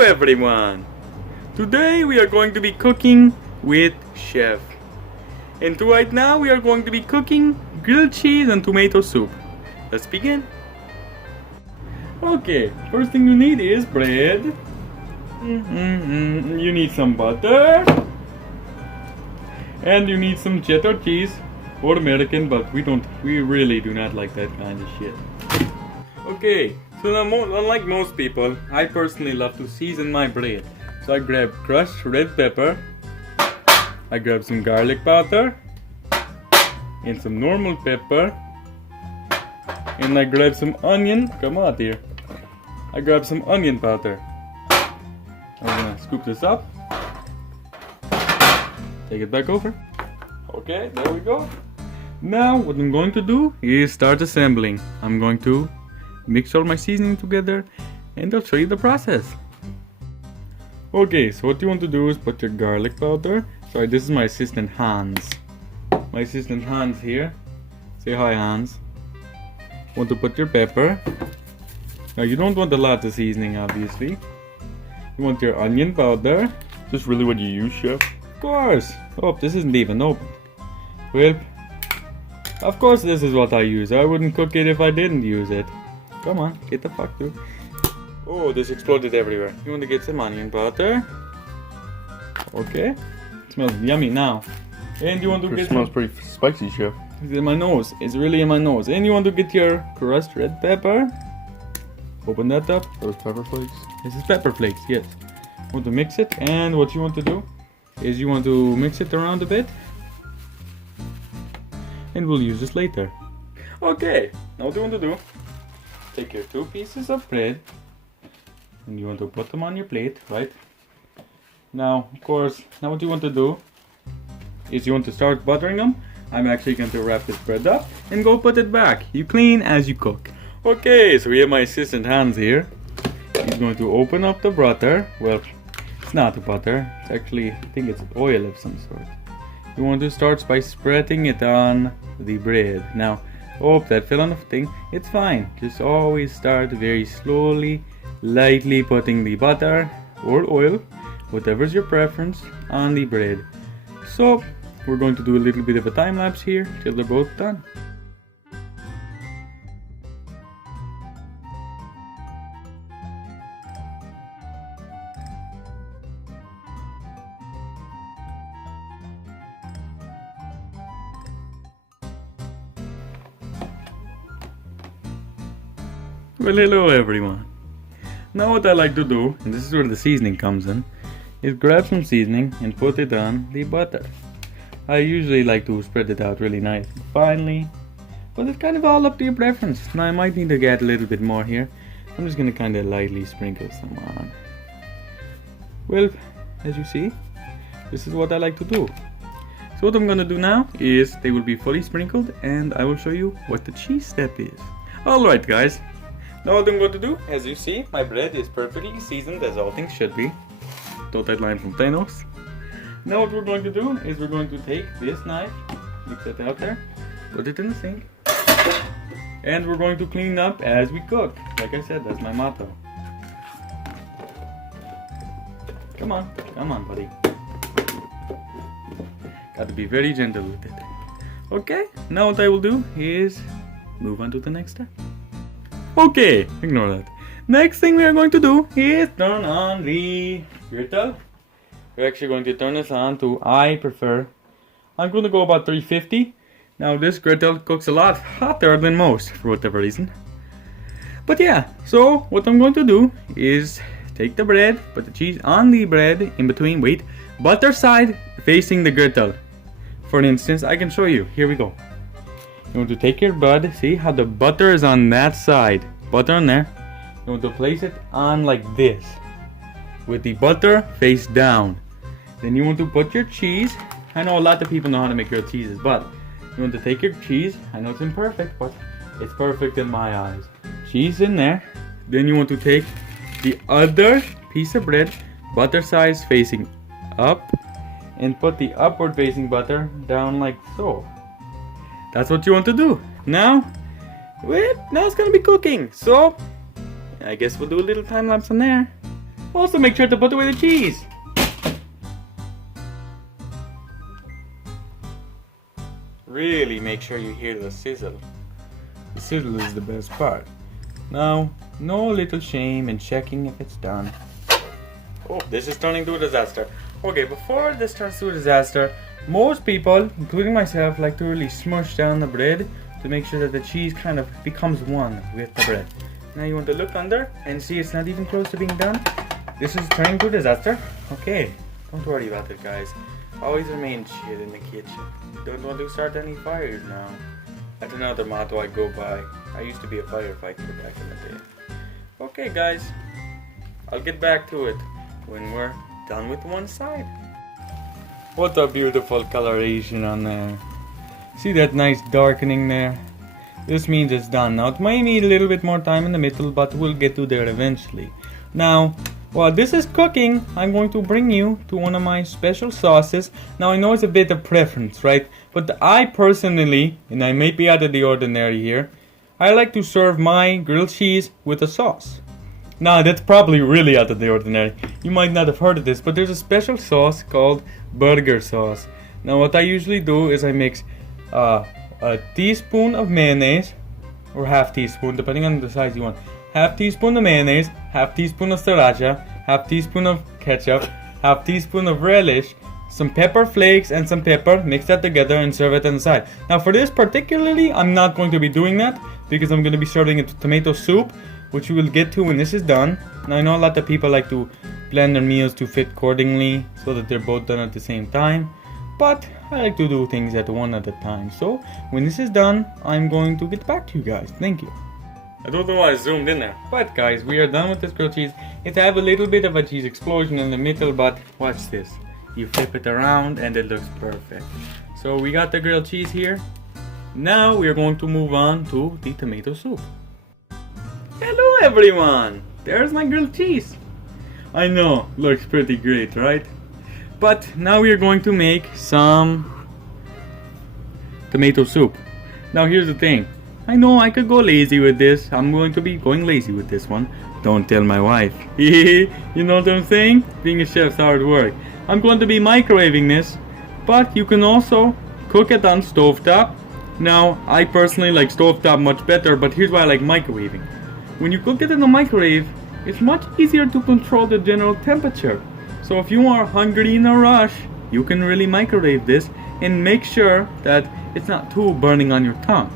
Hello everyone! Today we are going to be cooking with Chef. And right now we are going to be cooking grilled cheese and tomato soup. Let's begin. Okay, first thing you need is bread. You need some butter. And you need some cheddar cheese or American, but we really do not like that kind of shit. Okay, so now unlike most people, I personally love to season my bread. So I grab crushed red pepper, I grab some garlic powder, and some normal pepper, and I grab some onion. Come on here. I grab some onion powder. I'm gonna scoop this up. Take it back over. Okay, there we go. Now what I'm going to do is start assembling. I'm going to mix all my seasoning together and I'll show you the process. Okay, so what you want to do is put your garlic powder. Sorry, this is my assistant Hans. My assistant Hans here. Say hi, Hans. Want to put your pepper. Now you don't want a lot of seasoning, obviously. You want your onion powder. Is this really what you use, Chef? Of course. Oh, this isn't even open. Well, of course this is what I use. I wouldn't cook it if I didn't use it. Come on, get the fuck through. Oh, this exploded everywhere. You want to get some onion powder. Okay. It smells yummy now. And you want to get... It smells pretty spicy, Chef. It's in my nose. It's really in my nose. And you want to get your crushed red pepper. Open that up. Those pepper flakes? This is pepper flakes, yes. Want to mix it. And what you want to do is you want to mix it around a bit. And we'll use this later. Okay. Now what you want to do, take your 2 pieces of bread and you want to put them on your plate, right? Now, of course, now what you want to do is you want to start buttering them. I'm actually going to wrap this bread up and go put it back. You clean as you cook. Okay, so we have my assistant Hans here. He's going to open up the butter. Well, it's not butter. It's actually, I think it's oil of some sort. You want to start by spreading it on the bread. Now, oh, that fell on the thing. It's fine. Just always start very slowly, lightly putting the butter or oil, whatever's your preference, on the bread. So, we're going to do a little bit of a time lapse here till they're both done. Well, hello everyone. Now what I like to do, and this is where the seasoning comes in, is grab some seasoning and put it on the butter. I usually like to spread it out really nice and finely, but it's kind of all up to your preference. Now I might need to get a little bit more here. I'm just going to kind of lightly sprinkle some on. Well, as you see, this is what I like to do. So what I'm going to do now is they will be fully sprinkled and I will show you what the cheese step is. Alright guys. Now what I'm going to do, as you see, my bread is perfectly seasoned as all things should be. Dotted line from Thanos. Now what we're going to do is we're going to take this knife, mix it out there, put it in the sink, and we're going to clean up as we cook. Like I said, that's my motto. Come on, buddy. Got to be very gentle with it. Okay, now what I will do is move on to the next step. Okay, ignore that. Next thing we are going to do is turn on the griddle. We're actually going to turn this on to, I'm going to go about 350. Now this griddle cooks a lot hotter than most for whatever reason. But yeah, so what I'm going to do is take the bread, put the cheese on the bread in between, butter side facing the griddle. For instance, I can show you. Here we go. You want to take your bud, see how the butter is on that side, butter on there. You want to place it on like this, with the butter face down. Then you want to put your cheese. I know a lot of people know how to make grilled cheeses, but you want to take your cheese. I know it's imperfect, but it's perfect in my eyes. Cheese in there. Then you want to take the other piece of bread, butter size facing up, and put the upward facing butter down like so. That's what you want to do. Now it's gonna be cooking. So I guess we'll do a little time lapse on there. Also make sure to put away the cheese. Really make sure you hear the sizzle. The sizzle is the best part. Now, no little shame in checking if it's done. Oh, this is turning to a disaster. Okay, before this turns to a disaster, most people, including myself, like to really smush down the bread to make sure that the cheese kind of becomes one with the bread. Now you want to look under and see it's not even close to being done. This is turning to a disaster. Okay, don't worry about it, guys. Always remain chill in the kitchen. Don't want to start any fires now. That's another motto I go by. I used to be a firefighter back in the day. Okay, guys, I'll get back to it when we're done with one side. What a beautiful coloration on there. See that nice darkening there? This means it's done. Now it may need a little bit more time in the middle, but we'll get to there eventually. Now, while this is cooking, I'm going to bring you to one of my special sauces. Now I know it's a bit of preference, right? But I personally, and I may be out of the ordinary here, I like to serve my grilled cheese with a sauce. Now that's probably really out of the ordinary. You might not have heard of this, but there's a special sauce called burger sauce. Now what I usually do is I mix a teaspoon of mayonnaise, or half teaspoon, depending on the size you want. Half teaspoon of mayonnaise, half teaspoon of sriracha, half teaspoon of ketchup, half teaspoon of relish, some pepper flakes and some pepper. Mix that together and serve it on the side. Now for this particularly, I'm not going to be doing that because I'm going to be serving it with tomato soup, which we will get to when this is done. Now I know a lot of people like to plan their meals to fit accordingly so that they're both done at the same time, but I like to do things at one at a time. So when this is done, I'm going to get back to you guys. Thank you. I don't know why I zoomed in there, but guys, we are done with this grilled cheese. It have a little bit of a cheese explosion in the middle, but watch this. You flip it around and it looks perfect. So we got the grilled cheese here. Now we are going to move on to the tomato soup. Hello everyone! There's my grilled cheese. I know, looks pretty great, right? But now we are going to make some tomato soup. Now here's the thing. I know I could go lazy with this. I'm going to be going lazy with this one. Don't tell my wife. You know what I'm saying? Being a chef's hard work. I'm going to be microwaving this, but you can also cook it on stovetop. Now, I personally like stovetop much better, but here's why I like microwaving. When you cook it in the microwave, it's much easier to control the general temperature. So if you are hungry in a rush, you can really microwave this and make sure that it's not too burning on your tongue.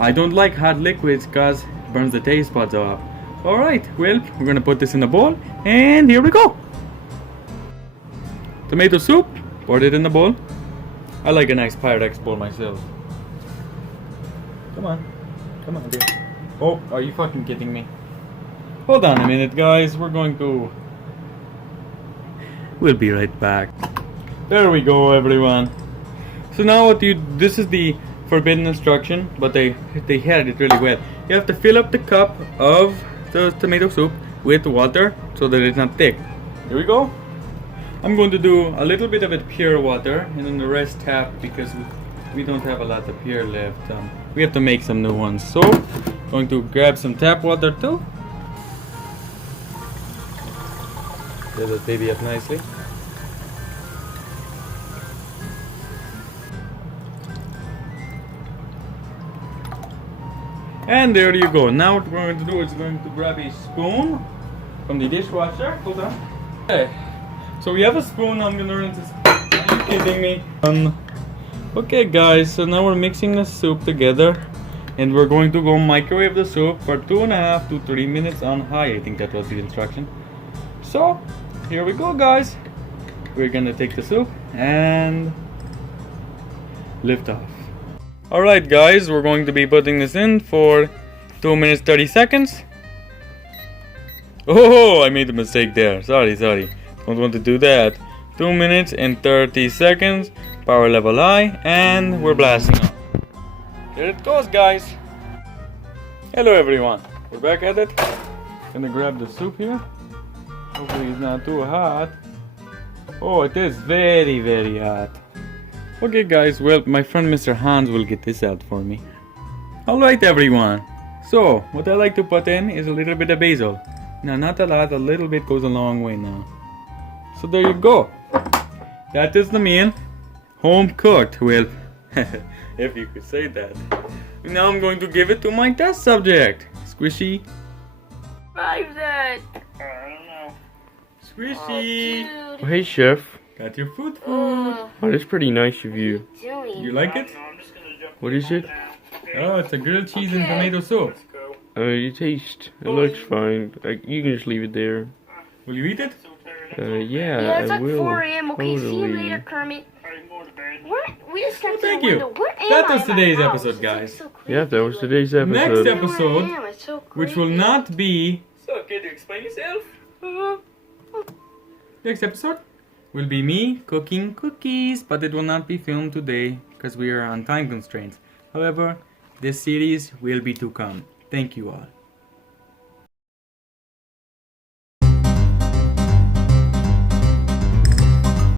I don't like hot liquids because it burns the taste buds off. Alright, well, we're gonna put this in a bowl, and here we go. Tomato soup, poured it in the bowl. I like a nice Pyrex bowl myself. Come on, dear. Oh, are you fucking kidding me? Hold on a minute, guys. We'll be right back. There we go, everyone. So now this is the forbidden instruction, but they had it really well. You have to fill up the cup of the tomato soup with water so that it's not thick. Here we go. I'm going to do a little bit of it pure water, and then the rest tap because we don't have a lot of pure left. We have to make some new ones. So, I'm going to grab some tap water too. Fill that baby up nicely. And there you go. Now what we're going to do is going to grab a spoon from the dishwasher. Hold on. Okay. So we have a spoon. I'm going to rinse this. Are you kidding me? Okay guys, so now we're mixing the soup together. And we're going to go microwave the soup for 2.5 to 3 minutes on high. I think that was the instruction. So, here we go guys. We're going to take the soup and lift off. Alright guys, we're going to be putting this in for 2 minutes 30 seconds. Oh, I made a mistake there. Sorry. Don't want to do that. 2 minutes and 30 seconds. Power level high, and we're blasting off. Here it goes, guys. Hello everyone. We're back at it. Gonna grab the soup here. Hopefully it's not too hot. Oh, it is very, very hot. Okay guys, well, my friend Mr. Hans will get this out for me. Alright everyone, so what I like to put in is a little bit of basil. No, not a lot. A little bit goes a long way now. So there you go. That is the meal. Home cooked. Well, if you could say that. Now I'm going to give it to my test subject. Squishy. Survive that. I don't know. Squishy. Dude. Oh, hey, Chef. Got your food. Oh, that's pretty nice of you. Doing. You like it? No, I'm just gonna jump What is it? down. Oh, it's a grilled cheese and tomato soup. Let's go. You taste. It looks fine. You can just leave it there. Will you eat it? So tired. Yeah, Yeah, it's I like will. 4 a.m. Okay, see you Totally. later, Kermit. Alright, go to bed. We just got to Thank the you. window. Where am That I was in my today's house? episode, It's like guys. so creepy. Yeah, that was today's episode. Next I don't know episode, where I am. It's so which will creepy. not be. So, kid, explain yourself. Next episode will be me cooking cookies, but it will not be filmed today because we are on time constraints. However, this series will be to come. Thank you all.